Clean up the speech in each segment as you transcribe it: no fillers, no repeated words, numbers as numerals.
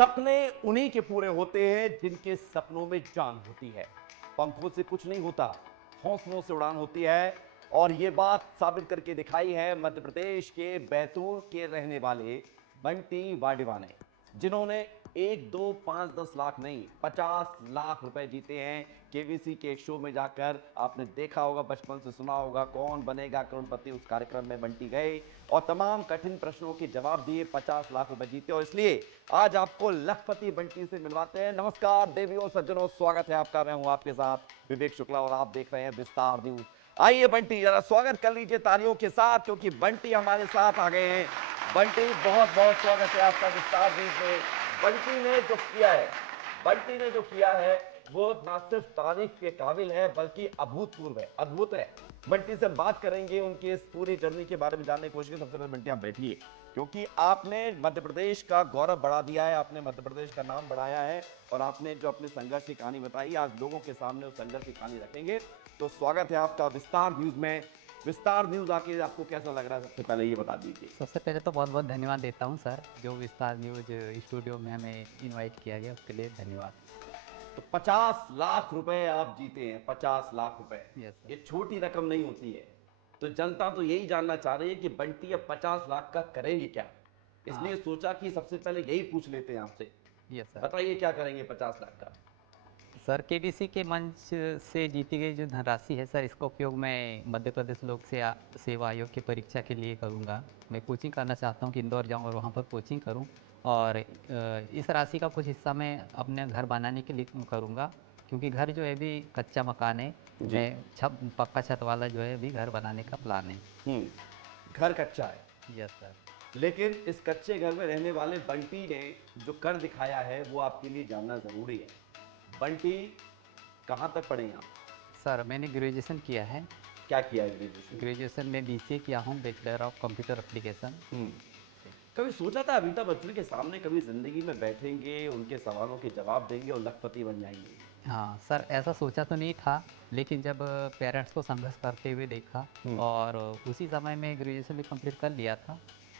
सपने उन्हीं के पूरे होते हैं जिनके सपनों में जान होती है। पंखों से कुछ नहीं होता, हौसलों से उड़ान होती है। और ये बात साबित करके दिखाई है मध्य प्रदेश के बैतूल के रहने वाले बंटी वाडेवा ने, जिन्होंने 1, 2, 5, 10 लाख नहीं 50 लाख रुपए जीते हैं। केबीसी के शो में जाकर आपने देखा होगा, बचपन से सुना होगा, कौन बनेगा करोड़पति, उस कार्यक्रम में बंटी गए और तमाम कठिन प्रश्नों के जवाब दिए, 50 लाख रुपए जीते। और इसलिए आज आपको लखपति बंटी से मिलवाते हैं। नमस्कार देवियों सज्जनों, स्वागत है आपका। मैं हूं आपके साथ विवेक शुक्ला और आप देख रहे हैं विस्तार न्यूज। आइए बंटी, जरा स्वागत कर लीजिए तालियों के साथ, क्योंकि बंटी हमारे साथ आ गए हैं। बंटी, बहुत बहुत स्वागत है आपका विस्तार न्यूज में। बंटी ने जो किया है वो ना सिर्फ तारीफ के काबिल है बल्कि अभूतपूर्व है, अद्भुत है। बंटी से बात करेंगे, उनकी इस पूरी जर्नी के बारे में जानने की कोशिश। सबसे पहले बंटी आप बैठिए, क्योंकि आपने मध्य प्रदेश का गौरव बढ़ा दिया है, आपने मध्य प्रदेश का नाम बढ़ाया है और आपने जो अपने संघर्ष की कहानी बताई, आज लोगों के सामने उस संघर्ष की कहानी रखेंगे। तो स्वागत है आपका विस्तार न्यूज में। विस्तार न्यूज आके आपको कैसा लग रहा है, सबसे पहले ये बता दीजिए। सबसे पहले तो बहुत बहुत धन्यवाद देता हूँ सर, जो विस्तार न्यूज स्टूडियो में हमें इनवाइट किया गया उसके लिए धन्यवाद। तो 50 लाख रुपए आप जीते हैं, 50 लाख रुपए, यस सर। ये छोटी रकम नहीं होती है। तो जनता तो यही जानना चाह रही है कि बंटी अब 50 लाख का करेंगे क्या। हाँ। इसलिए सोचा कि सबसे पहले यही पूछ लेते हैं आपसे। Yes sir. बताइए क्या करेंगे 50 लाख का। सर केबीसी के मंच से जीती गई जो धनराशि है सर, इसका उपयोग मैं मध्य प्रदेश लोक सेवा आयोग की परीक्षा के लिए करूँगा। मैं कोचिंग करना चाहता हूँ कि इंदौर जाऊँ और वहाँ पर कोचिंग करूँ, और इस राशि का कुछ हिस्सा मैं अपने घर बनाने के लिए करूँगा, क्योंकि घर जो है अभी कच्चा मकान है। जी। मैं छत पक्का छत वाला जो है अभी घर बनाने का प्लान है। घर कच्चा है, यस सर। लेकिन इस कच्चे घर में रहने वाले बंटी ने जो कर दिखाया है वो आपके लिए जानना जरूरी है। बंटी, कहाँ तक पढ़े हैं आप? सर मैंने ग्रेजुएशन किया है। क्या किया है ग्रेजुएशन? ग्रेजुएशन में बीसीए किया हूँ, बैचलर ऑफ कंप्यूटर एप्लीकेशन। कभी सोचा था अमिताभ बच्चन के सामने कभी जिंदगी में बैठेंगे, उनके सवालों के जवाब देंगे और लखपति बन जाएंगे? हाँ सर, ऐसा सोचा तो नहीं था, लेकिन जब पेरेंट्स को संघर्ष करते हुए देखा, और उसी समय में ग्रेजुएशन भी कंप्लीट कर लिया था,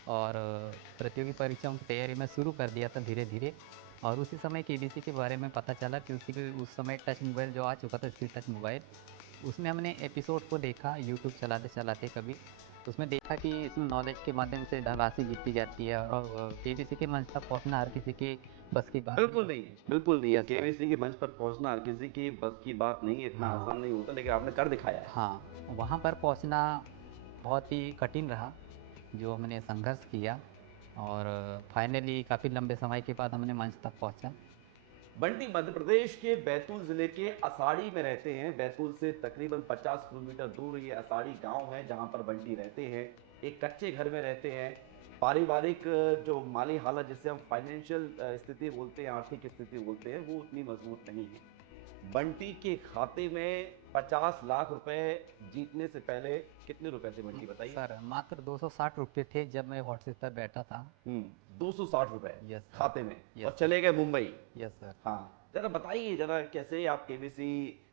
और प्रतियोगी परीक्षाओं की तैयारी में शुरू कर दिया था धीरे धीरे। और उसी समय केबीसी के बारे में पता चला, क्योंकि उस समय टच मोबाइल जो आ चुका था, स्क्रीन टच मोबाइल, उसमें हमने एपिसोड को देखा यूट्यूब चलाते चलाते कभी। उसमें देखा कि इसमें नॉलेज के माध्यम से धनराशि जीती जाती है, और केबीसी के मंच तक पहुँचना हर किसी की बस की बात बिल्कुल नहीं, बिल्कुल नहीं। Yes sir. केबीसी के मंच पर पहुंचना हर किसी की बस की बात नहीं है, इतना हाँ। आसान नहीं होता, लेकिन आपने कर दिखाया है। हाँ, वहाँ पर पहुँचना बहुत ही कठिन रहा, जो हमने संघर्ष किया, और फाइनली काफ़ी लंबे समय के बाद हमने मंच तक पहुँचा। बंटी मध्य प्रदेश के बैतूल जिले के असाड़ी में रहते हैं। बैतूल से तकरीबन 50 किलोमीटर दूर ये असाड़ी गांव है जहां पर बंटी रहते हैं। एक कच्चे घर में रहते हैं। पारिवारिक जो माली हालत, जिसे हम फाइनेंशियल स्थिति बोलते हैं, आर्थिक स्थिति बोलते हैं, वो उतनी मजबूत नहीं है। बंटी के खाते में 50 लाख रुपए जीतने से पहले कितने रुपए थे बंटी, बताइए। सर मात्र 260 रुपये थे जब मैं व्हाट्सएप पर बैठा था। 260 रुपए यस सर। खाते में, यस और सर। चले गए मुंबई। Yes sir. हाँ, जरा बताइए, जरा कैसे आप केबीसी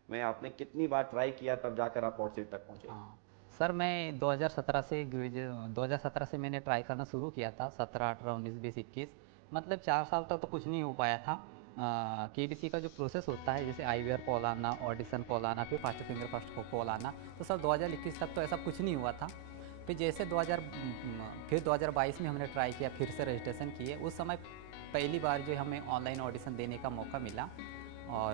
में, आपने कितनी बार ट्राई किया तब जाकर आप पॉट सीट तक पहुंचे? हाँ सर, मैं 2017 से 2017 से मैंने ट्राई करना शुरू किया था। 17, 18, 19, 20, 21, मतलब 4 साल तक तो कुछ नहीं हो पाया था। केबीसी का जो प्रोसेस होता है, जैसे आईवीआर कॉल आना, ऑडिशन कॉल आना, फिर फास्ट फिंगर फर्स्ट कॉल आना, तो सर 2021 तक तो ऐसा कुछ नहीं हुआ था। फिर जैसे 2022 में हमने ट्राई किया, फिर से रजिस्ट्रेशन किए। उस समय पहली बार जो हमें ऑनलाइन ऑडिशन देने का मौका मिला, और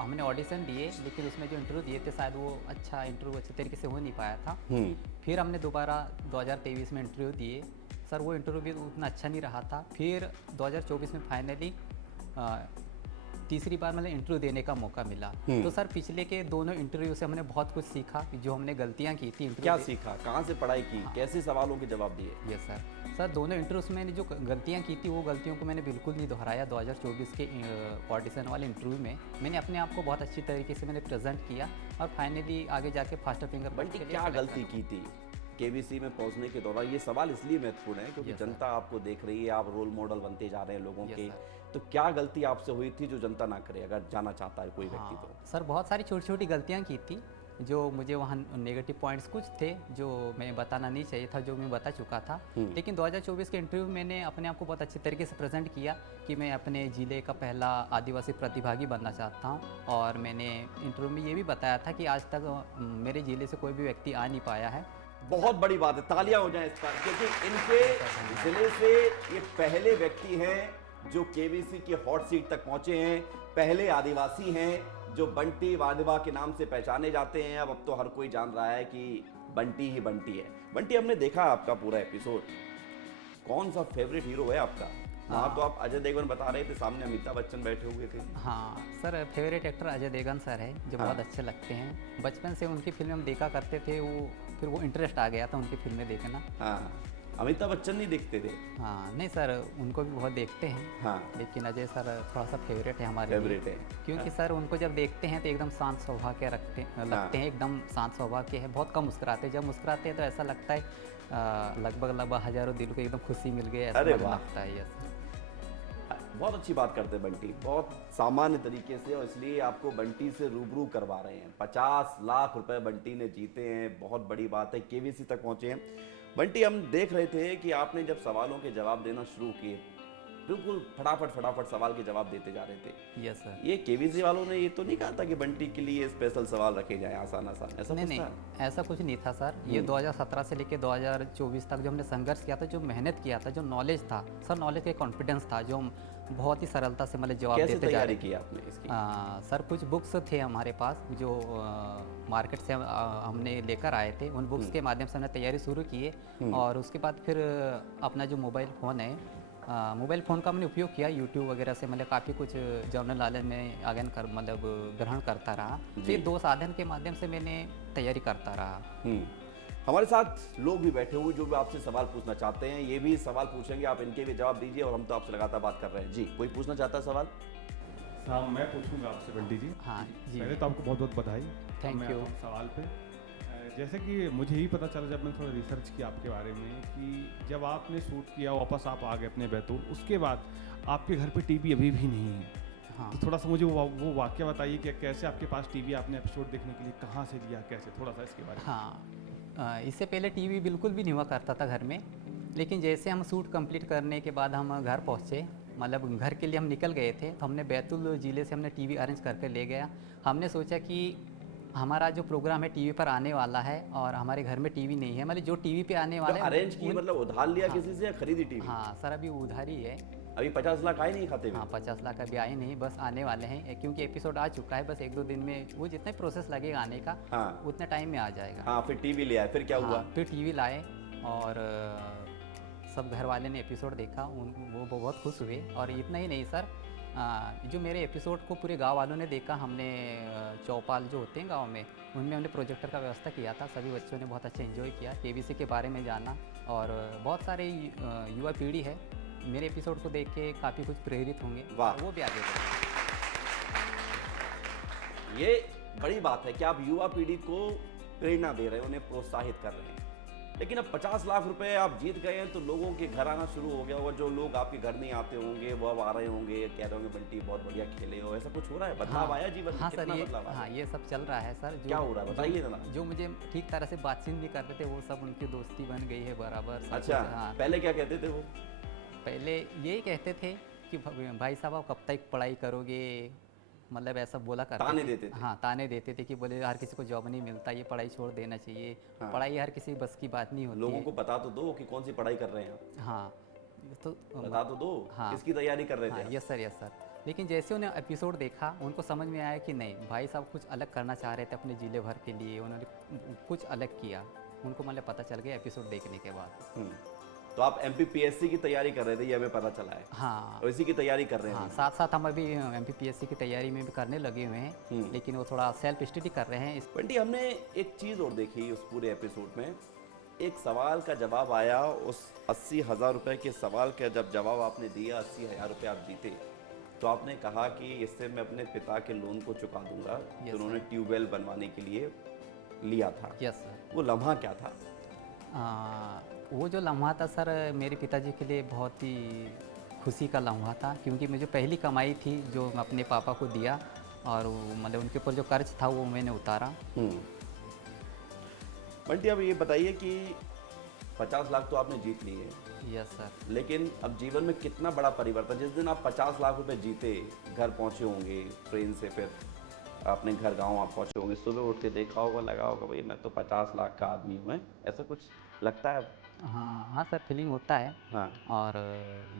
हमने ऑडिशन दिए, लेकिन उसमें जो इंटरव्यू दिए थे शायद वो इंटरव्यू अच्छे तरीके से हो नहीं पाया था। फिर हमने दोबारा 2023 में इंटरव्यू दिए, सर वो इंटरव्यू भी उतना अच्छा नहीं रहा था। फिर 2024 में फाइनली तीसरी बार मतलब इंटरव्यू देने का मौका मिला। तो सर पिछले के दोनों इंटरव्यू से हमने बहुत कुछ सीखा, जो हमने गलतियां की थी। क्या सीखा, कहाँ से पढ़ाई की, कैसे सवालों के जवाब दिए? Yes sir. सर दोनों इंटरव्यूज में मैंने जो गलतियां की थी, वो गलतियों को मैंने बिल्कुल नहीं दोहराया। 2024 के ऑडिशन वाले इंटरव्यू में मैंने अपने आप को बहुत अच्छी तरीके से मैंने प्रेजेंट किया, और फाइनली आगे जाके फास्टर फिंगर बंटी क्या गलती की थी केबीसी में पहुंचने के दौरान? ये सवाल इसलिए महत्वपूर्ण है क्योंकि जनता आपको देख रही है, आप रोल मॉडल बनते जा रहे हैं लोगों के। तो क्या गलती आपसे हुई थी जो जनता ना करे, अगर जाना चाहता है कोई व्यक्ति तो? सर बहुत सारी छोटी छोटी गलतियाँ की थी, जो मुझे वहाँ नेगेटिव पॉइंट्स कुछ थे जो मैं बताना नहीं चाहिए था, जो मैं बता चुका था। लेकिन 2024 के इंटरव्यू में मैंने अपने आप को बहुत अच्छे तरीके से प्रेजेंट किया कि मैं अपने ज़िले का पहला आदिवासी प्रतिभागी बनना चाहता हूँ। और मैंने इंटरव्यू में ये भी बताया था कि आज तक मेरे ज़िले से कोई भी व्यक्ति आ नहीं पाया है। बहुत बड़ी बात है, तालियां हो जाएं इस पर, क्योंकि इनके जिले से ये पहले व्यक्ति हैं जो केबीसी की हॉट सीट तक पहुंचे हैं, पहले आदिवासी हैं जो बंटी वाधवा के नाम से पहचाने जाते हैं। अब तो हर कोई जान रहा है कि बंटी ही बंटी है। बंटी, हमने देखा आपका पूरा एपिसोड, कौन सा फेवरेट हीरो है आपका? वहाँ तो आप अजय देवगन बता रहे थे, सामने अमिताभ बच्चन बैठे हुए थे। हाँ sir, favourite actor Ajay Devgn sir है, जो बहुत अच्छे लगते हैं। बचपन से उनकी फिल्में हम देखा करते थे, वो फिर वो इंटरेस्ट आ गया था उनकी फिल्में देखना। हाँ, अमिताभ बच्चन नहीं देखते थे? हाँ नहीं सर, उनको भी बहुत देखते हैं। हाँ, लेकिन अजय सर थोड़ा सा फेवरेट है हमारे फेवरेट है, क्योंकि सर उनको जब देखते हैं तो एकदम शांत स्वभाव के लगते हैं, एकदम शांत स्वभाव के हैं, बहुत कम मुस्कुराते हैं। जब मुस्कुराते हैं तो ऐसा लगता है लगभग हजारों दिल को एकदम खुशी मिल गई, ऐसा लगता है। यस, बहुत अच्छी बात करते हैं बंटी, बहुत सामान्य तरीके से, और इसलिए आपको बंटी से रूबरू करवा रहे हैं। 50 लाख रुपए बंटी ने जीते हैं, बहुत बड़ी बात है, केवीसी तक पहुंचे हैं। बंटी, हम देख रहे थे कि आपने जब सवालों के जवाब देना शुरू किए, बिल्कुल फटाफट सवाल के जवाब देते जा रहे थे। Yes sir. ये केवीसी वालों ने ये तो नहीं कहा था कि बंटी के लिए स्पेशल सवाल रखे जाएं आसान, ऐसा नहीं कुछ नहीं, था? ऐसा कुछ नहीं था सर। ये 2017 से लेकर 2024 तक जो हमने संघर्ष किया था, जो मेहनत किया था, जो नॉलेज था सर, नॉलेज का कॉन्फिडेंस था, जो हम बहुत ही सरलता से मतलब जवाब देते जा रहे। तैयारी की आपने इसकी? सर कुछ बुक्स थे हमारे पास जो मार्केट से हमने लेकर आए थे, उन बुक्स के माध्यम से हमने तैयारी शुरू की है। और उसके बाद फिर अपना जो मोबाइल फ़ोन है, मोबाइल फ़ोन का मैंने उपयोग किया यूट्यूब वगैरह से, मतलब काफ़ी कुछ जर्नल नॉलेज में आगन कर मतलब ग्रहण करता रहा। तो ये 2 साधन के माध्यम से मैंने तैयारी करता रहा। हमारे साथ लोग भी बैठे हुए जो भी आपसे सवाल पूछना चाहते हैं, ये भी सवाल पूछेंगे, आप इनके भी जवाब दीजिए। और हम तो आपसे लगातार बात कर रहे हैं। जी, कोई पूछना चाहता है सवाल? साहब मैं पूछूंगा आपसे बंटी जी। हाँ जी, पहले तो आपको बहुत बहुत बधाई। Thank you. सवाल पे जैसे कि मुझे ही पता चला जब मैंने थोड़ा रिसर्च किया आपके बारे में कि जब आपने शूट किया वापस आप आ गए अपने बैतूल, उसके बाद आपके घर पे टीवी अभी भी नहीं है। हाँ, तो थोड़ा सा मुझे वो वाक्य बताइए कि कैसे आपके पास टीवी, आपने एपिसोड देखने के लिए कहाँ से लिया, कैसे, थोड़ा सा इसके बारे में। हाँ, इससे पहले टीवी बिल्कुल भी नहीं हुआ करता था घर में। लेकिन जैसे हम शूट कंप्लीट करने के बाद हम घर पहुँचे, मतलब घर के लिए हम निकल गए थे, तो हमने बैतूल ज़िले से हमने टीवी अरेंज करके ले गया। हमने सोचा कि हमारा जो प्रोग्राम है टीवी पर आने वाला है और हमारे घर में टीवी नहीं है, मतलब जो टीवी पे आने वाला है अरेंज की मतलब उधार लिया किसी से या खरीदी टीवी? हाँ सर, अभी उधार ही है। अभी 50 लाख आए नहीं खाते में? हाँ 50 लाख अभी आए नहीं, बस आने वाले हैं, क्योंकि एपिसोड आ चुका है। बस 1-2 दिन में वो जितना प्रोसेस लगेगा आने का, हाँ, उतने टाइम में आ जाएगा। हाँ, फिर टीवी ले आए, फिर क्या हुआ? फिर टीवी लाए और सब घर वाले ने एपिसोड देखा, वो बहुत खुश हुए। और इतना ही नहीं सर, जो मेरे एपिसोड को पूरे गांव वालों ने देखा, हमने चौपाल जो होते हैं गांव में, उनमें हमने प्रोजेक्टर का व्यवस्था किया था। सभी बच्चों ने बहुत अच्छा एंजॉय किया, केबीसी के बारे में जाना। और बहुत सारे युवा पीढ़ी है मेरे एपिसोड को देख के काफ़ी कुछ प्रेरित होंगे, वो भी आगे बढ़ेंगे। ये बड़ी बात है कि आप युवा पीढ़ी को प्रेरणा दे रहे हैं, उन्हें प्रोत्साहित कर रहे हैं। लेकिन अब 50 लाख रुपए आप जीत गए हैं तो लोगों के घर आना शुरू हो गया होगा। जो लोग आपके घर नहीं आते होंगे वो अब आ रहे होंगे, कह रहे होंगे बंटी बहुत बढ़िया खेले हो, ऐसा कुछ हो रहा है? बदलाव आया जीवन में? हाँ कितना सर, बदलाव आया? हाँ ये सब चल रहा है सर। क्या हो रहा है बताइए ना। जो मुझे ठीक तरह से बातचीत नहीं करते थे, वो सब उनकी दोस्ती बन गई है बराबर। अच्छा, हाँ, पहले क्या कहते थे वो? पहले यही कहते थे कि भाई साहब आप कब तक पढ़ाई करोगे, मतलब ऐसा बोला करते ताने देते थे? हाँ, ताने देते थे कि बोले हर किसी को जॉब नहीं मिलता, ये पढ़ाई छोड़ देना चाहिए। हाँ। पढ़ाई हर किसी बस की बात नहीं होती लोगों है। को बता तो दो कि कौन सी पढ़ाई कर रहे हैं। हाँ तो बता तो दो, हाँ, किसकी तैयारी कर रहे थे? हाँ, यस सर, यस सर। लेकिन जैसे उन्हें एपिसोड देखा, उनको समझ में आया कि नहीं, भाई साहब कुछ अलग करना चाह रहे थे अपने जिले भर के लिए, उन्होंने कुछ अलग किया। उनको मतलब पता चल गया एपिसोड देखने के बाद। तो आप MPPSC की तैयारी कर रहे थे, ये हमें पता चला है। हाँ, और इसी की तैयारी कर रहे हैं। हाँ, साथ साथ हम अभी MPPSC की तैयारी में भी करने लगे हुए हैं, लेकिन वो थोड़ा सेल्फ स्टडी कर रहे हैं। बंटी, हमने एक चीज़ और देखी उस पूरे एपिसोड में, एक सवाल का जवाब आया, उस 80,000 रुपये के सवाल का जब जवाब आपने दिया, 80,000 रुपये आप जीते, तो आपने कहा कि इससे मैं अपने पिता के लोन को चुका दूंगा, तो उन्होंने ट्यूबवेल बनवाने के लिए लिया था। Yes sir. वो लम्हा क्या था? वो जो लम्हा था सर, मेरे पिताजी के लिए बहुत ही खुशी का लम्हा था, क्योंकि मुझे पहली कमाई थी जो मैं अपने पापा को दिया, और मतलब उनके ऊपर जो कर्ज था वो मैंने उतारा। बंटी अब ये बताइए कि 50 लाख तो आपने जीत लिए हैं, यस सर। लेकिन अब जीवन में कितना बड़ा परिवर्तन, जिस दिन आप 50 लाख रुपए जीते, घर पहुंचे होंगे ट्रेन से, फिर अपने घर गांव आप पहुंचे होंगे, सुबह उठ के देखा होगा, लगा होगा भाई मैं तो 50 लाख का आदमी हूँ, हैं? ऐसा कुछ लगता है? हाँ हाँ सर, फीलिंग होता है। हाँ। और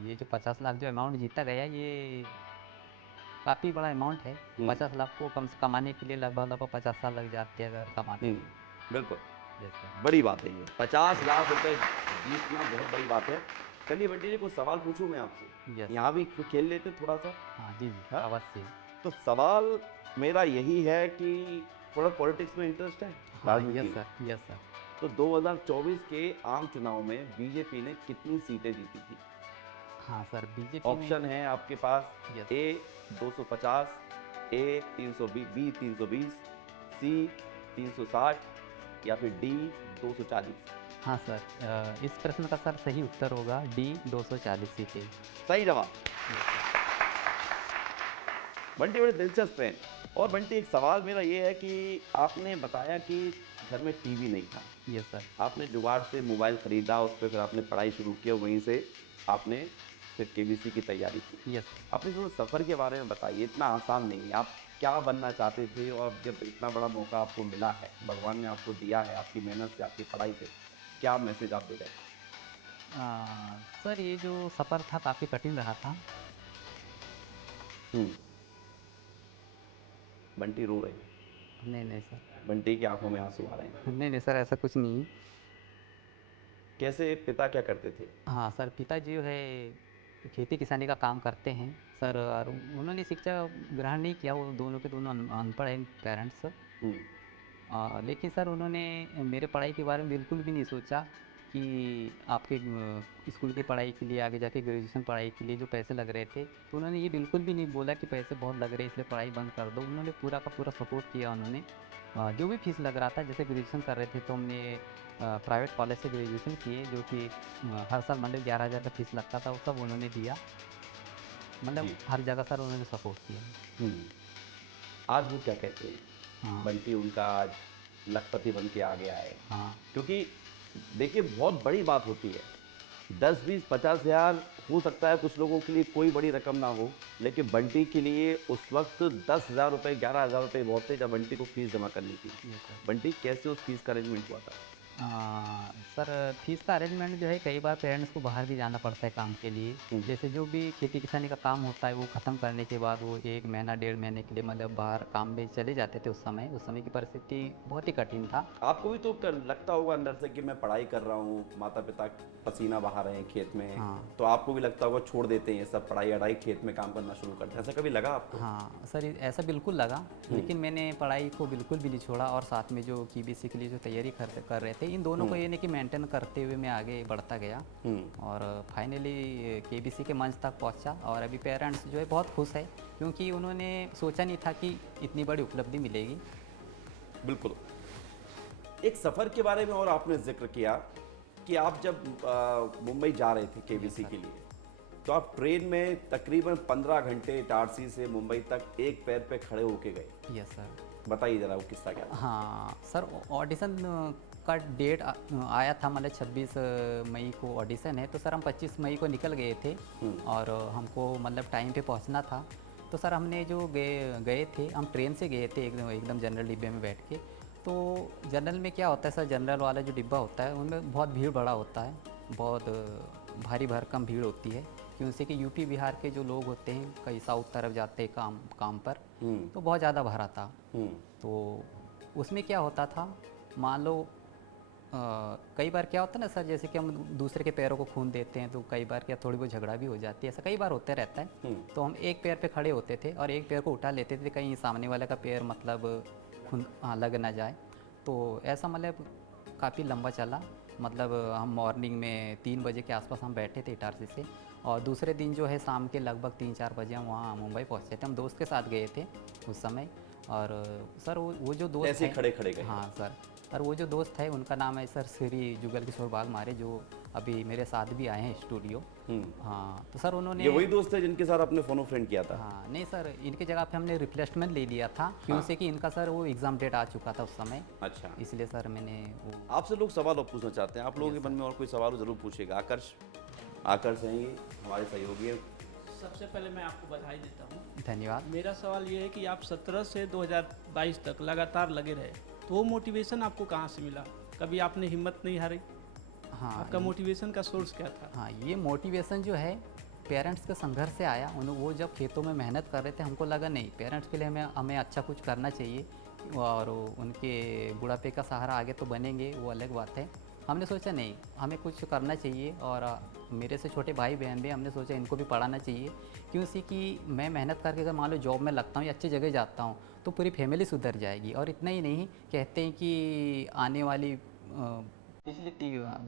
ये जो 50 लाख जो अमाउंट जीता गया, ये काफ़ी बड़ा अमाउंट है। 50 लाख को कम से कमाने के लिए लगभग 50 साल लग जाते हैं अगर कमाते हैं। बिल्कुल जैसे बड़ी बात है ये, 50 लाख रुपए जीतना बहुत बड़ी बात है। चलिए बंटी जी, कुछ सवाल पूछूं मैं आपसे, यस। यहाँ भी खेल लेते हैं थोड़ा सा। हाँ जी जी, हाँ? अवश्य। तो सवाल मेरा यही है कि थोड़ा पॉलिटिक्स में इंटरेस्ट है, हाँ राजनीति यस में। Sir, yes sir. तो 2024 के आम चुनाव में बीजेपी ने कितनी सीटें जीती थी? हाँ सर, बीजेपी ने। ऑप्शन है आपके पास, यस। ए 250, ए 320, बी 320, सी 360 या फिर डी 240। हाँ सर, इस प्रश्न का सर सही उत्तर होगा डी 240 सीटें। सही जवाब। बंटी बड़े दिलचस्प हैं। और बंटी एक सवाल मेरा ये है कि आपने बताया कि घर में टीवी नहीं था, यस सर। आपने जुगाड़ से मोबाइल ख़रीदा, उस पर फिर आपने पढ़ाई शुरू की, वहीं से आपने फिर केबीसी की तैयारी की। यस। अपने थोड़ा सफ़र के बारे में बताइए, इतना आसान नहीं है, आप क्या बनना चाहते थे और जब इतना बड़ा मौका आपको मिला है, भगवान ने आपको दिया है, आपकी मेहनत से, आपकी पढ़ाई से, क्या मैसेज आप दे रहे हैं? सर, ये जो सफ़र था काफ़ी कठिन रहा था। बंटी रो रहे हैं, नहीं नहीं सर। बंटी की आंखों में आंसू आ रहे हैं। नहीं नहीं सर, ऐसा कुछ नहीं। कैसे, पिता क्या करते थे? हाँ सर, पिताजी जो है खेती किसानी का काम करते हैं सर, और उन्होंने शिक्षा ग्रहण नहीं किया, वो दोनों के दोनों अनपढ़ हैं पेरेंट्स। हम्म, लेकिन सर उन्होंने मेरे पढ़ाई के बारे में बिल्कुल भी नहीं सोचा कि आपके स्कूल की पढ़ाई के लिए, आगे जाके ग्रेजुएशन पढ़ाई के लिए जो पैसे लग रहे थे, तो उन्होंने ये बिल्कुल भी नहीं बोला कि पैसे बहुत लग रहे हैं इसलिए पढ़ाई बंद कर दो। उन्होंने पूरा का पूरा सपोर्ट किया उन्होंने। जो भी फीस लग रहा था, जैसे ग्रेजुएशन कर रहे थे तो हमने प्राइवेट कॉलेज से ग्रेजुएशन किए, जो कि हर साल मतलब 11,000 का फीस लगता था, वो सब उन्होंने दिया। मतलब जी। हर जगह सर उन्होंने सपोर्ट किया। हम्म, आज वो क्या कहते हैं? हाँ बंटी उनका आज लखपति बन के आ गया है। हाँ। क्योंकि देखिए बहुत बड़ी बात होती है, 10 20 50 हज़ार हो सकता है कुछ लोगों के लिए कोई बड़ी रकम ना हो, लेकिन बंटी के लिए उस वक्त 10,000 रुपये, 11,000 रुपये बहुत थे जब बंटी को फीस जमा करनी थी। ये सर। बंटी कैसे उस फीस का अरेंजमेंट हुआ था? सर, फीस का अरेंजमेंट जो है, कई बार पेरेंट्स को बाहर भी जाना पड़ता है काम के लिए। हम्म, जैसे जो भी खेती किसानी का काम होता है वो ख़त्म करने के बाद वो 1 महीना 1.5 महीने के लिए मतलब बाहर काम में चले जाते थे। उस समय की परिस्थिति बहुत ही कठिन था। आपको भी तो लगता होगा अंदर से कि मैं पढ़ाई कर रहा हूँ, माता पिता पसीना बहा रहे हैं खेत में, हाँ। तो आपको भी लगता होगा छोड़ देते हैं ये सब पढ़ाई अढ़ाई, खेत में काम करना शुरू करते हैं, ऐसा कभी लगा आपको? हाँ सर, ऐसा बिल्कुल लगा। लेकिन मैंने पढ़ाई को बिल्कुल भी नहीं छोड़ा, और साथ में जो केबीसी के लिए जो तैयारी कर रहे थे, इन दोनों को ये नहीं कि मेंटेन करते हुए मैं आगे बढ़ता गया। और फाइनली केबीसी के मंच तक पहुंचा, और अभी पेरेंट्स जो है बहुत खुश है, क्योंकि उन्होंने सोचा नहीं था कि इतनी बड़ी उपलब्धि मिलेगी। बिल्कुल। एक सफ़र के बारे में और आपने जिक्र किया कि आप जब मुंबई जा रहे थे केबीसी के लिए, तो आप ट्रेन में तकरीबन 15 घंटे इटारसी से मुंबई तक एक पैर पे खड़े होके गए। Yes sir. बताइए ज़रा वो किस्सा क्या था? हाँ सर, ऑडिशन का डेट आया था, मतलब 26 मई को ऑडिशन है, तो सर हम 25 मई को निकल गए थे, और हमको मतलब टाइम पे पहुंचना था। तो सर हमने जो गए थे, हम ट्रेन से गए थे एकदम जनरल डिब्बे में बैठ के। तो जनरल में क्या होता है सर, जनरल वाला जो डिब्बा होता है उनमें बहुत भीड़ बड़ा होता है, बहुत भारी भरकम भीड़ होती है, क्योंकि कि यूपी बिहार के जो लोग होते हैं कई साउथ तरफ जाते हैं काम पर, तो बहुत ज़्यादा भरा था। तो उसमें क्या होता था, मान लो कई बार क्या होता है ना सर, जैसे कि हम दूसरे के पैरों को खून देते हैं, तो कई बार क्या थोड़ी बहुत झगड़ा भी हो जाती है, ऐसा कई बार होते रहता है। तो हम एक पैर पे खड़े होते थे और एक पैर को उठा लेते थे, कहीं सामने वाले का पैर मतलब खून लग ना जाए। तो ऐसा मतलब काफ़ी लंबा चला, मतलब हम मॉर्निंग में 3 बजे के आसपास हम बैठे थे इटारसी से, और दूसरे दिन जो है शाम के लगभग 3-4 बजे हम वहाँ मुंबई पहुँचे थे। हम दोस्त के साथ गए थे उस समय। और सर वो जो दोस्त ऐसे हैं- खड़े खड़े गए? हाँ सर, और वो जो दोस्त है उनका नाम है सर श्री जुगल किशोर बागमारे, जो अभी मेरे साथ भी आए हैं स्टूडियो। हाँ तो सर उन्होंने ये वही दोस्त है जिनके साथ आपने फोन फ्रेंड किया था? हाँ नहीं सर, इनकी जगह पे हमने रिप्लेसमेंट ले लिया था, क्यों से कि इनका सर वो एग्ज़ाम डेट आ चुका था उस समय, अच्छा। इसलिए सर मैंने वो। आपसे लोग सवाल और पूछना चाहते हैं, आप लोगों के मन में और कोई सवाल हो जरूर पूछेगा। आकर्ष, आकर्ष हैं ये हमारे सहयोगी हैं। सबसे पहले मैं आपको बधाई देता हूँ। धन्यवाद। मेरा सवाल ये है कि आप 17 से 2022 तक लगातार लगे रहे, तो वो मोटिवेशन आपको कहाँ से मिला? कभी आपने हिम्मत नहीं हारी? हाँ आपका मोटिवेशन का सोर्स क्या था? हाँ, ये मोटिवेशन जो है पेरेंट्स के संघर्ष से आया। वो जब खेतों में मेहनत कर रहे थे, हमको लगा नहीं पेरेंट्स के लिए हमें अच्छा कुछ करना चाहिए, और उनके बुढ़ापे का सहारा आगे तो बनेंगे, वो अलग बात है। हमने सोचा नहीं हमें कुछ करना चाहिए, और मेरे से छोटे भाई बहन भी, हमने सोचा इनको भी पढ़ाना चाहिए, क्यों सी कि मैं मेहनत करके अगर मान लो जॉब में लगता हूँ या अच्छी जगह जाता हूँ तो पूरी फैमिली सुधर जाएगी। और इतना ही नहीं, कहते हैं कि आने वाली पिछली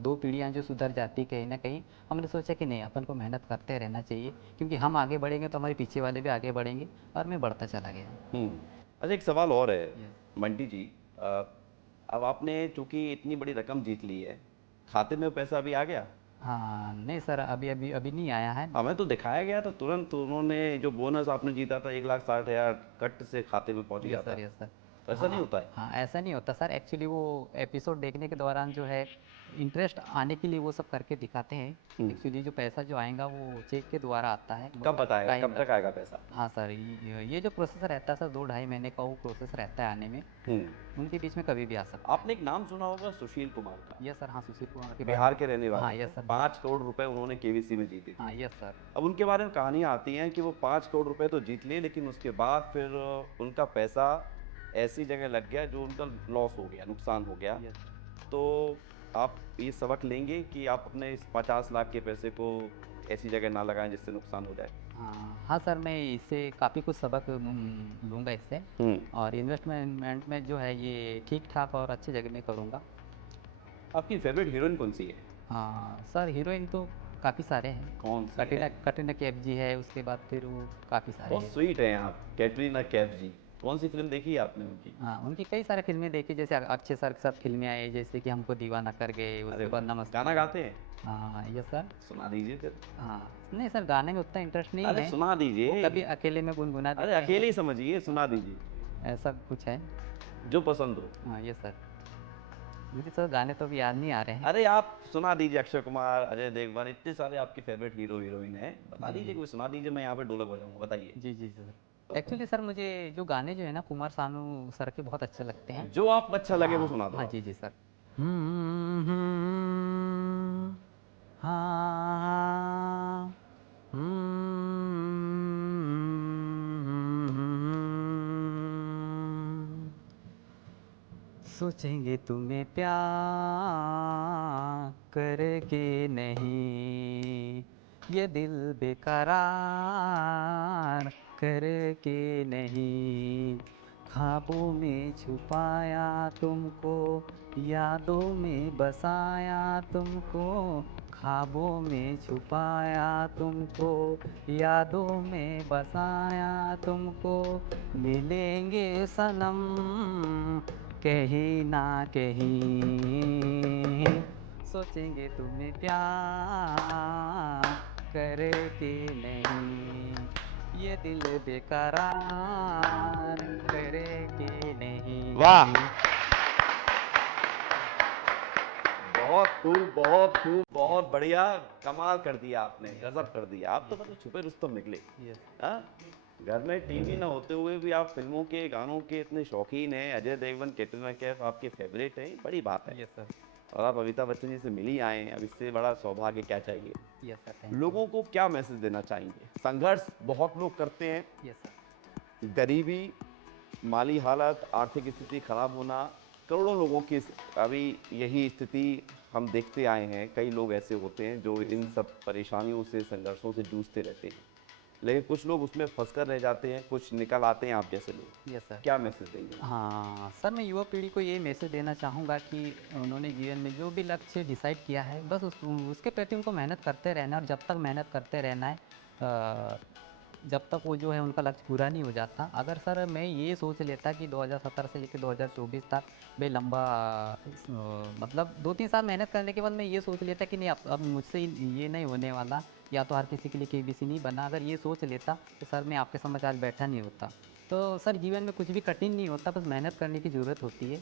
2 पीढ़ियाँ जो सुधर जाती कहीं ना कहीं। हमने सोचा कि नहीं अपन को मेहनत करते रहना चाहिए, क्योंकि हम आगे बढ़ेंगे तो हमारे पीछे वाले भी आगे बढ़ेंगे, और मैं बढ़ता चला गया। अच्छा, एक सवाल और है बंटी जी। अब आपने चूंकि इतनी बड़ी रकम जीत ली है, खाते में वो पैसा अभी आ गया? हाँ नहीं सर, अभी अभी अभी नहीं आया है। हमें तो दिखाया गया था तुरंत उन्होंने, जो बोनस आपने जीता था 1,60,000 कट से खाते में पहुंच गया था। Yes sir. तो ऐसा नहीं होता है? हाँ ऐसा नहीं होता सर, एक्चुअली वो एपिसोड देखने के दौरान जो है इंटरेस्ट आने के लिए वो सब करके दिखाते हैं। एक्चुअली जो पैसा जो आएगा वो चेक के द्वारा आता है। कब बताएगा, टाइम कब तक आएगा पैसा? हाँ सर, ये जो प्रोसेस रहता है सर 2-2.5 महीने का वो प्रोसेस रहता है आने में, उनके बीच में कभी भी आ सकता आपने एक नाम सुना होगा सुशील कुमार का? है। यस सर, हाँ सुशील कुमार के बिहार के रहने वाले। हाँ यस सर। 5 करोड़ रुपए उन्होंने केवीसी में जीते थे। हाँ यस सर। अब उनके बारे में कहानियां आती हैं कि वो 5 करोड़ रुपए तो जीत लिए, लेकिन उसके बाद फिर उनका पैसा ऐसी जगह लग गया जो उनका लॉस हो गया, नुकसान हो गया। Yes sir. तो आप ये सबक लेंगे कि आप अपने इस 50 लाख के पैसे को ऐसी जगह ना लगाएं जिससे नुकसान हो जाए। हाँ सर, मैं इससे काफ़ी कुछ सबक लूँगा इससे, और इन्वेस्टमेंट में जो है ये ठीक ठाक और अच्छी जगह में करूँगा। आपकी फेवरेट हीरोइन कौन सी है? हाँ सर, हीरोइन तो काफ़ी सारे हैं। कौन सी कटरीना है? कटरीना कैफ जी है, उसके बाद फिर वो काफ़ी सारे बहुत हैं। स्वीट हैं आप, कैटरीना कैफ जी। कौन सी फिल्म देखी है आपने उनकी? हाँ उनकी कई सारे फिल्में देखी, जैसे अक्षय सर के साथ फिल्में आई, जैसे कि हमको दीवाना कर गए, उसके बाद नमस्ते। गाना गाते हैं? हाँ यस सर। सुना दीजिए फिर। हाँ नहीं सर, गाने में उतना इंटरेस्ट नहीं अरे है। सुना वो दीजिए। कभी अकेले में गुनगुना अरे देते हैं, अकेले ही समझिए, सुना दीजिए ऐसा कुछ है। जो पसंद हो। हाँ यस सर। मुझे सर गाने तो अभी याद नहीं आ रहे हैं। अरे आप सुना दीजिए, अक्षय कुमार, अजय देवगन, इतने सारे आपके फेवरेट हीरो हीरोइन हैं, बता दीजिए कोई, सुना दीजिए, मैं यहाँ पे ढोलक बजाऊंगा, बताइए। जी जी सर। एक्चुअली सर मुझे जो गाने जो है ना कुमार सानू सर के बहुत अच्छे लगते हैं। जो आप अच्छा लगे वो सुना दो हाँ आप। जी जी सर। हाँ। सोचेंगे तुम्हें प्यार करके नहीं, ये दिल बेकरार करके नहीं, ख्वाबों में छुपाया तुमको, यादों में बसाया तुमको, ख्वाबों में छुपाया तुमको, यादों में बसाया तुमको, मिलेंगे सनम कहीं ना कहीं, सोचेंगे तुम्हें प्यार करके नहीं, ये दिल बेकरार करके नहीं। वाह, बहुत खूब, बहुत खूब, बहुत बढ़िया, कमाल कर दिया आपने, गजब कर दिया। आप तो मतलब छुपे रुस्तम निकले। यस हाँ, घर में टीवी ना होते हुए भी आप फिल्मों के गानों के इतने शौकीन हैं। अजय देवगन, कैटरीना कैफ आपके फेवरेट हैं, बड़ी बात है। Yes sir. और आप अमिताभ बच्चन जी से मिल ही आए हैं, अब इससे बड़ा सौभाग्य क्या चाहिए। यस सर, थैंक लोगों को क्या मैसेज देना चाहेंगे? संघर्ष बहुत लोग करते हैं, यू। Yes sir. गरीबी, माली हालत, आर्थिक स्थिति खराब होना, करोड़ों लोगों की अभी यही स्थिति हम देखते आए हैं। कई लोग ऐसे होते हैं जो इन सब परेशानियों से, संघर्षों से जूझते रहते हैं, लेकिन कुछ लोग उसमें फंसकर रह जाते हैं, कुछ निकल आते हैं आप जैसे लोग। Yes sir. क्या मैसेज देंगे? हाँ सर, मैं युवा पीढ़ी को ये मैसेज देना चाहूँगा कि उन्होंने जीवन में जो भी लक्ष्य डिसाइड किया है, बस उसके प्रति उनको मेहनत करते रहना है, और जब तक मेहनत करते रहना है जब तक वो जो है उनका लक्ष्य पूरा नहीं हो जाता। अगर सर मैं ये सोच लेता कि 2017 से लेकर 2024 तक भाई लंबा मतलब 2-3 साल मेहनत करने के बाद मैं ये सोच लेता कि नहीं अब मुझसे ये नहीं होने वाला, या तो हर किसी के लिए केबीसी नहीं बना, अगर ये सोच लेता तो सर मैं आपके समझ आज बैठा नहीं होता। तो सर जीवन में कुछ भी कठिन नहीं होता, बस मेहनत करने की ज़रूरत होती है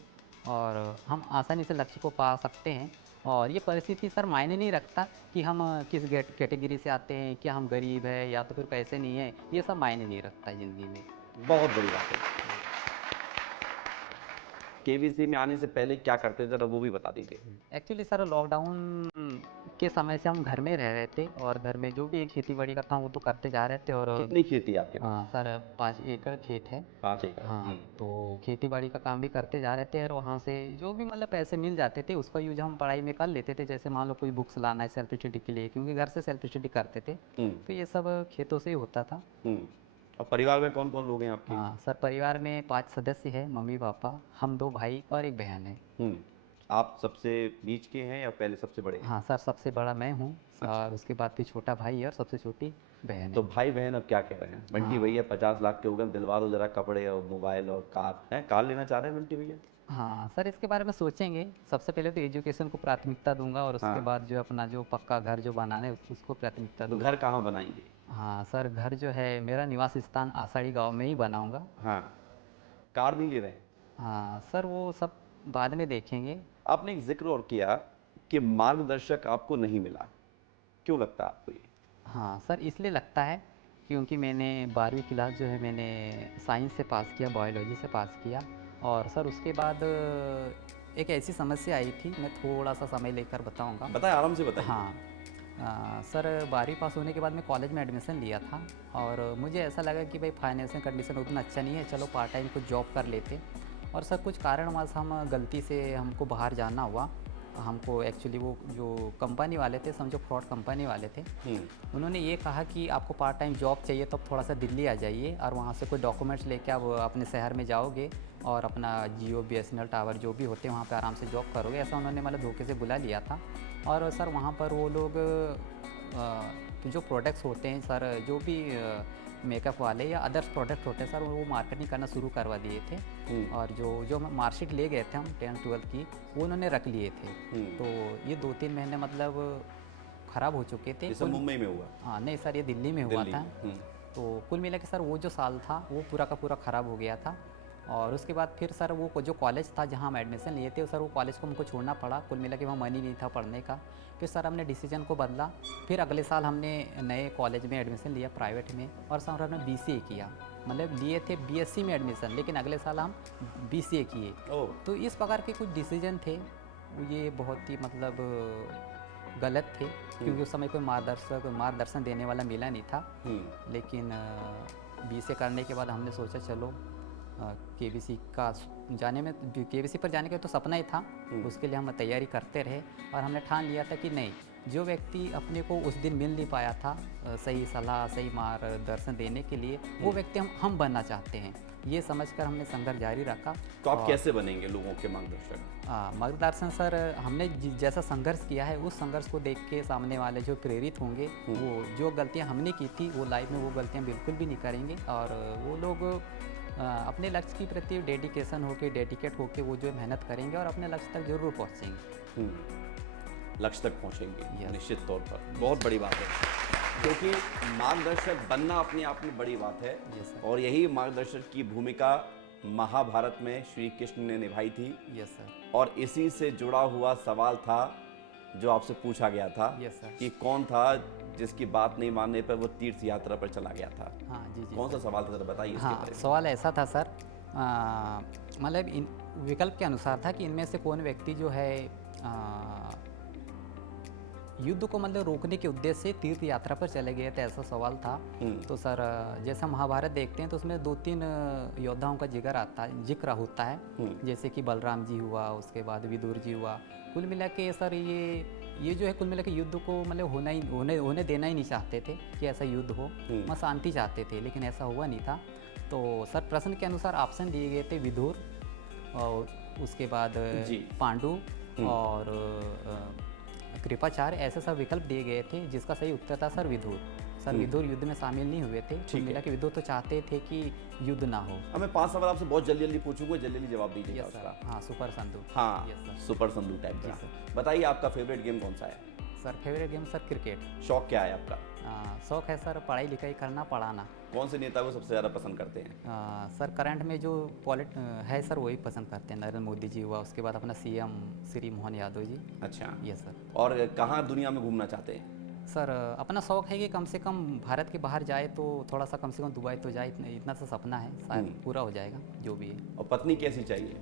और हम आसानी से लक्ष्य को पा सकते हैं। और ये परिस्थिति सर मायने नहीं रखता कि हम किस कैटेगरी से आते हैं, क्या हम गरीब है या तो फिर पैसे नहीं है, ये सब मायने नहीं रखता ज़िंदगी में। बहुत बड़ी बात है। केबीसी में आने से पहले क्या करते थे, जरा वो भी बता दीजिए। एक्चुअली सर लॉकडाउन के समय से हम घर में रह रहे थे और घर में जो भी खेती बाड़ी का था वो तो करते जा रहे थे। और कितनी खेती है आपके पास? हाँ सर 5 एकड़ खेत है। 5 एकड़। हाँ तो खेती बाड़ी का काम भी करते जा रहे थे और वहाँ से जो भी मतलब पैसे मिल जाते थे उसका यूज हम पढ़ाई में कर लेते थे। जैसे मान लो कोई बुक्स लाना है सेल्फ स्टडी के लिए, क्योंकि घर से सेल्फ स्टडी करते थे, तो ये सब खेतों से ही होता था। और परिवार में कौन कौन लोग हैं आपके? हाँ सर परिवार में 5 सदस्य हैं, मम्मी पापा, हम 2 भाई और एक बहन है। आप सबसे बीच के हैं या पहले सबसे बड़े हैं? हाँ सर सबसे बड़ा मैं हूँ और उसके बाद फिर छोटा भाई है और सबसे छोटी बहन है। तो भाई बहन अब क्या कह रहे हैं? बंटी भैया 50 लाख के हो गए, दिलवा दो जरा कपड़े और मोबाइल और कार है, कार लेना चाह रहे हैं बंटी भैया? हाँ सर इसके बारे में सोचेंगे। सबसे पहले तो एजुकेशन को प्राथमिकता दूंगा और उसके बाद जो अपना जो पक्का घर जो बनाना है उसको प्राथमिकता तो दूंगा। घर कहाँ बनाएंगे? हाँ सर घर जो है मेरा निवास स्थान आषाढ़ी गांव में ही बनाऊंगा। हाँ, कार नहीं ले रहे हैं? हाँ सर वो सब बाद में देखेंगे। आपने एक जिक्र और किया कि मार्गदर्शक आपको नहीं मिला, क्यों लगता है आपको ये? हाँ सर इसलिए लगता है क्योंकि मैंने 12वीं क्लास जो है मैंने साइंस से पास किया, बायोलॉजी से पास किया। और सर उसके बाद एक ऐसी समस्या आई थी, मैं थोड़ा सा समय लेकर बताऊंगा। बताएं, आराम से बताएं। हाँ सर 12वीं पास होने के बाद मैं कॉलेज में एडमिशन लिया था और मुझे ऐसा लगा कि भाई फाइनेंशियल कंडीशन उतना अच्छा नहीं है, चलो पार्ट टाइम कुछ जॉब कर लेते। और सर कुछ कारणवश हम गलती से हमको बाहर जाना हुआ। हमको एक्चुअली वो जो कंपनी वाले थे, समझो फ्रॉड कंपनी वाले थे, उन्होंने ये कहा कि आपको पार्ट टाइम जॉब चाहिए तो आप थोड़ा सा दिल्ली आ जाइए और वहाँ से कोई डॉक्यूमेंट्स लेके आप अपने शहर में जाओगे और अपना जियो BSNL टावर जो भी होते हैं वहाँ पे आराम से जॉब करोगे, ऐसा उन्होंने मतलब धोखे से बुला लिया था। और सर वहाँ पर वो लोग जो प्रोडक्ट्स होते हैं सर, जो भी मेकअप वाले या अदर्स प्रोडक्ट होते हैं सर, वो मार्केटिंग करना शुरू करवा दिए थे। और जो मार्कशीट ले गए थे हम 10th-12th की, वो उन्होंने रख लिए थे। तो ये 2-3 महीने मतलब ख़राब हो चुके थे। ये सब मुंबई में हुआ? हाँ नहीं सर ये दिल्ली में हुआ था। तो कुल मिला के सर वो जो साल था वो पूरा का पूरा ख़राब हो गया था। और उसके बाद फिर सर वो जो कॉलेज था जहाँ हम एडमिशन लिए थे सर, वो कॉलेज को हमको छोड़ना पड़ा। कुल मिला के वहाँ मनी नहीं था पढ़ने का। फिर सर हमने डिसीजन को बदला। फिर अगले साल हमने नए कॉलेज में एडमिशन लिया प्राइवेट में और सर हमने BCA किया। मतलब लिए थे BSc में एडमिशन, लेकिन अगले साल हम BCA किए। तो इस प्रकार के कुछ डिसीजन थे, ये बहुत ही मतलब गलत थे क्योंकि उस समय कोई मार्गदर्शन देने वाला मिला नहीं था। लेकिन BCA करने के बाद हमने सोचा चलो KBC पर जाने का तो सपना ही था, उसके लिए हम तैयारी करते रहे। और हमने ठान लिया था कि नहीं, जो व्यक्ति अपने को उस दिन मिल नहीं पाया था सही सलाह सही मार्गदर्शन देने के लिए, वो व्यक्ति हम बनना चाहते हैं। ये समझकर हमने संघर्ष जारी रखा। तो आप कैसे बनेंगे लोगों के मार्गदर्शक? मार्गदर्शन सर हमने जैसा संघर्ष किया है उस संघर्ष को देख के सामने वाले जो प्रेरित होंगे, वो जो गलतियां हमने की थी वो लाइफ में वो गलतियां बिल्कुल भी नहीं करेंगे। और वो लोग अपने लक्ष्य के प्रति डेडिकेट होके वो जो मेहनत करेंगे और अपने लक्ष्य तक जरूर पहुँचेंगे। लक्ष्य तक पहुँचेंगे निश्चित तौर पर। बहुत बड़ी बात है, क्योंकि मार्गदर्शक बनना अपने आप में बड़ी बात है। और यही मार्गदर्शक की भूमिका महाभारत में श्री कृष्ण ने निभाई थी। Yes sir. और इसी से जुड़ा हुआ सवाल था जो आपसे पूछा गया था। Yes sir. कि कौन था जिसकी बात नहीं मानने पर वो तीर्थ यात्रा पर चला गया था? हाँ जी कौन सा सवाल था, जरा बताइए इसके बारे में। सवाल ऐसा था सर, मतलब इन विकल्प के अनुसार था कि इनमें से कौन व्यक्ति जो है युद्ध को मतलब रोकने के उद्देश्य से तीर्थ यात्रा पर चले गए थे, ऐसा सवाल था। तो सर जैसे हम महाभारत देखते हैं तो उसमें 2-3 योद्धाओं का जिक्र होता है, जैसे कि बलराम जी हुआ, उसके बाद विदुर जी हुआ। कुल मिला के सर ये जो है कुल मिला के युद्ध को मतलब होने देना ही नहीं चाहते थे कि ऐसा युद्ध हो, वहाँ शांति चाहते थे, लेकिन ऐसा हुआ नहीं था। तो सर प्रश्न के अनुसार ऑप्शन दिए गए थे विदुर और उसके बाद पांडु और कृपाचार्य, ऐसे सब विकल्प दिए गए थे जिसका सही उत्तर था सर विदुर। सर विदुर युद्ध में शामिल नहीं हुए थे। ठीक है। मिला कि विदुर तो चाहते थे कि युद्ध ना हो। अब मैं 5 सवाल आपसे बहुत जल्दी जल्दी पूछूंगा, जल्दी जल्दी जवाब दीजिएगा यस उसका। सर, हाँ सुपर संदूक। हाँ, यस सर। सुपर संदूक टाइप जी का। सर। बताइए आपका फेवरेट गेम कौन सा है? Sir favourite game sir cricket. शौक क्या है आपका? शौक है सर पढ़ाई लिखाई करना, पढ़ाना। कौन से नेता को सबसे ज़्यादा पसंद करते हैं? सर करंट में जो है सर वही पसंद करते हैं। नरेंद्र मोदी जी हुआ, उसके बाद अपना सीएम श्री मोहन यादव जी। अच्छा, यस सर। और कहाँ दुनिया में घूमना चाहते हैं? सर अपना शौक है कि कम से कम भारत के बाहर जाए तो थोड़ा सा, कम से कम दुबई तो जाए, इतना सा सपना है, शायद पूरा हो जाएगा जो भी है। और पत्नी कैसी चाहिए?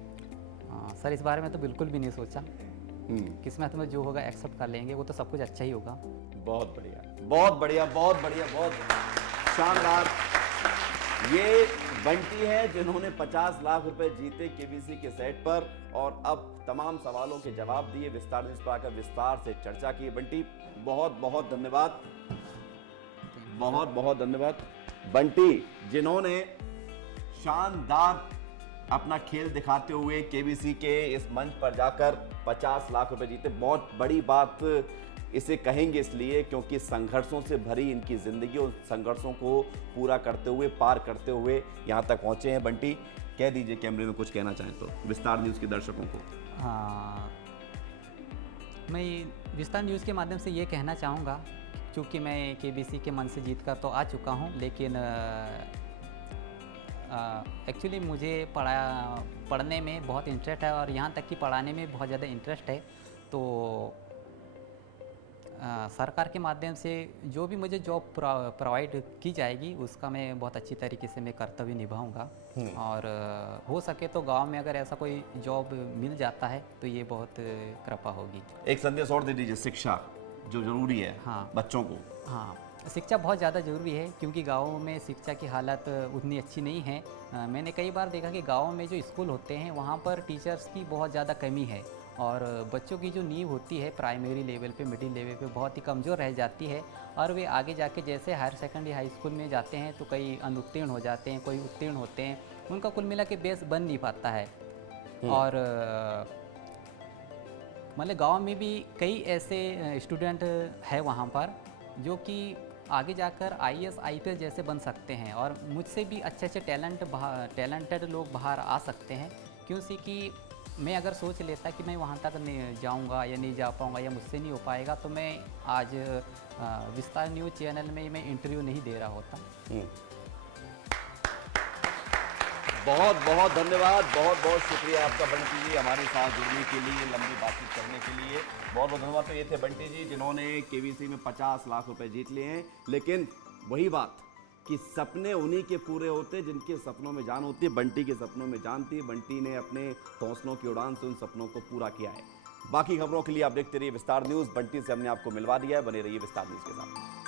सर इस बारे में तो बिल्कुल भी नहीं सोचा। हम्म, किस्मत में जो होगा एक्सेप्ट कर लेंगे, वो तो सब कुछ अच्छा ही होगा। बहुत बढ़िया, बहुत बढ़िया, बहुत बढ़िया, बहुत शानदार। ये बंटी है जिन्होंने 50 लाख रुपए जीते केबीसी के सेट पर, और अब तमाम सवालों के जवाब दिए, विस्तार न्यूज़ पर आकर विस्तार से चर्चा की। बंटी बहुत बहुत धन्यवाद, बहुत बहुत धन्यवाद। बंटी जिन्होंने शानदार अपना खेल दिखाते हुए केबीसी के इस मंच पर जाकर 50 लाख रुपए जीते। बहुत बड़ी बात इसे कहेंगे इसलिए क्योंकि संघर्षों से भरी इनकी जिंदगी, और संघर्षों को पूरा करते हुए, पार करते हुए यहाँ तक पहुंचे हैं। बंटी, कह दीजिए कैमरे में कुछ कहना चाहें तो विस्तार न्यूज़ के दर्शकों को। हाँ, मैं विस्तार न्यूज़ के माध्यम से ये कहना चाहूँगा, क्योंकि मैं केबीसी के मन से जीत कर तो आ चुका हूँ, लेकिन एक्चुअली मुझे पढ़ने में बहुत इंटरेस्ट है, और यहाँ तक कि पढ़ाने में बहुत ज़्यादा इंटरेस्ट है। तो सरकार के माध्यम से जो भी मुझे जॉब प्रोवाइड की जाएगी, उसका मैं बहुत अच्छी तरीके से मैं कर्तव्य निभाऊंगा। और हो सके तो गांव में अगर ऐसा कोई जॉब मिल जाता है तो ये बहुत कृपा होगी। एक संदेश और दे दीजिए, शिक्षा जो जरूरी है हाँ। बच्चों को। हाँ, शिक्षा बहुत ज़्यादा ज़रूरी है, क्योंकि गाँव में शिक्षा की हालत उतनी अच्छी नहीं है। मैंने कई बार देखा कि गाँव में जो स्कूल होते हैं वहाँ पर टीचर्स की बहुत ज़्यादा कमी है, और बच्चों की जो नींव होती है प्राइमरी लेवल पे, मिडिल लेवल पे बहुत ही कमज़ोर रह जाती है, और वे आगे जाके जैसे हायर सेकेंडरी हाई स्कूल में जाते हैं तो कई अनुत्तीर्ण हो जाते हैं, कोई उत्तीर्ण होते हैं, उनका कुल मिला के बेस बन नहीं पाता है। और मतलब गांव में भी कई ऐसे स्टूडेंट हैं वहाँ पर जो कि आगे जाकर IAS IPS जैसे बन सकते हैं, और मुझसे भी अच्छे अच्छे टैलेंटेड लोग बाहर आ सकते हैं। क्योंकि मैं अगर सोच लेता कि मैं वहाँ तक नहीं जाऊँगा या नहीं जा पाऊँगा या मुझसे नहीं हो पाएगा, तो मैं आज विस्तार न्यूज़ चैनल में मैं इंटरव्यू नहीं दे रहा होता। बहुत बहुत धन्यवाद, बहुत बहुत शुक्रिया आपका बंटी जी, हमारे साथ जुड़ने के लिए, लंबी बातचीत करने के लिए बहुत बहुत धन्यवाद। तो ये थे बंटी जी जिन्होंने केबीसी में 50 लाख रुपए जीत लिए हैं। लेकिन वही बात कि सपने उन्हीं के पूरे होते जिनके सपनों में जान होती है। बंटी के सपनों में जान थी, बंटी ने अपने हौसलों की उड़ान से उन सपनों को पूरा किया है। बाकी खबरों के लिए आप देखते रहिए विस्तार न्यूज़। बंटी से हमने आपको मिलवा दिया है, बने रहिए विस्तार न्यूज़ के साथ।